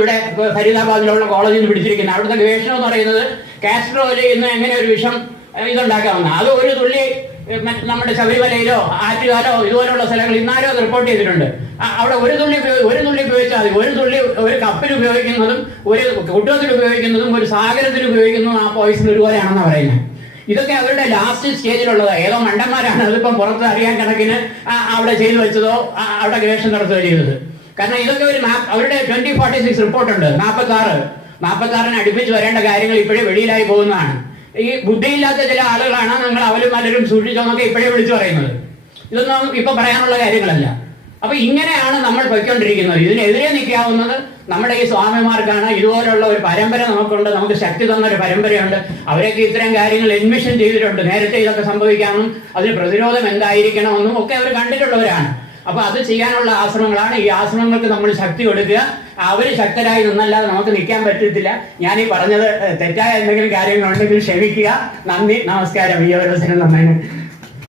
ഇവിടെ ഫരീദാബാദിലുള്ള കോളേജിൽ നിന്ന് പിടിച്ചിരിക്കുന്നത് അവിടുത്തെ ഗവേഷണം എന്ന് പറയുന്നത് കാസ്ട്രോയിൽ ഇന്ന് എങ്ങനെ ഒരു വിഷം ഇതുണ്ടാക്കാമെന്ന്. അത് ഒരു തുള്ളി നമ്മുടെ ശബരിമലയിലോ ആറ്റുകാലോ ഇതുപോലുള്ള സ്ഥലങ്ങളിൽ അത് റിപ്പോർട്ട് ചെയ്തിട്ടുണ്ട്. അവിടെ ഒരു തുള്ളി ഒരു തുള്ളി ഉപയോഗിച്ചാൽ മതി. ഒരു തുള്ളി ഒരു കപ്പിൽ ഉപയോഗിക്കുന്നതും ഒരു കുട്ടത്തിൽ ഉപയോഗിക്കുന്നതും ഒരു സാഗരത്തിൽ ഉപയോഗിക്കുന്നതും ആ പോയിസൺ ഒരുപോലെയാണെന്നാണ് പറയുന്നത് ഇതൊക്കെ അവരുടെ ലാസ്റ്റ് സ്റ്റേജിലുള്ളത് ഏതോ മണ്ടന്മാരാണ് അതിപ്പം പുറത്ത് അറിയാൻ കണക്കിന് അവിടെ ചെയ്തു വെച്ചതോ അവിടെ ഗവേഷണം നടത്തുകയോ ചെയ്തത്. കാരണം ഇതൊക്കെ ഒരു മാപ്പ് അവരുടെ ട്വന്റി ഫോർട്ടി സിക്സ് റിപ്പോർട്ടുണ്ട് ഉണ്ട്. ആറ് നാൽപ്പത്തി ആറിന് അടുപ്പിച്ച് വരേണ്ട കാര്യങ്ങൾ ഇപ്പോഴേ വെളിയിലായി പോകുന്നതാണ്. ഈ ബുദ്ധിയില്ലാത്ത ചില ആളുകളാണ് നിങ്ങൾ അവരും പലരും സൂക്ഷിച്ചോന്നൊക്കെ ഇപ്പോഴേ വിളിച്ചു പറയുന്നത്. ഇതൊന്നും ഇപ്പൊ പറയാനുള്ള കാര്യങ്ങളല്ല. അപ്പൊ ഇങ്ങനെയാണ് നമ്മൾ പൊയ്ക്കൊണ്ടിരിക്കുന്നത്. ഇതിനെതിരെ നിൽക്കാവുന്നത് നമ്മുടെ ഈ സ്വാമിമാർക്കാണ്. ഇതുപോലുള്ള ഒരു പരമ്പര നമുക്കുണ്ട്. നമുക്ക് ശക്തി തന്ന ഒരു പരമ്പരയുണ്ട്. അവരൊക്കെ ഇത്തരം കാര്യങ്ങൾ എൻവിഷൻ ചെയ്തിട്ടുണ്ട്. നേരത്തെ ഇതൊക്കെ സംഭവിക്കാമെന്നും അതിന് പ്രതിരോധം എന്തായിരിക്കണമെന്നും ഒക്കെ അവർ കണ്ടിട്ടുള്ളവരാണ്. അപ്പൊ അത് ചെയ്യാനുള്ള ആശ്രമങ്ങളാണ്. ഈ ആശ്രമങ്ങൾക്ക് നമ്മൾ ശക്തി കൊടുക്കുക. അവർ ശക്തരായി നിന്നല്ലാതെ നമുക്ക് നിൽക്കാൻ പറ്റത്തില്ല. ഞാൻ ഈ പറഞ്ഞത് തെറ്റായ എന്തെങ്കിലും കാര്യങ്ങളുണ്ടെങ്കിൽ ക്ഷമിക്കുക. നന്ദി നമസ്കാരം. ഈ ഒരു അവസരം തന്നെ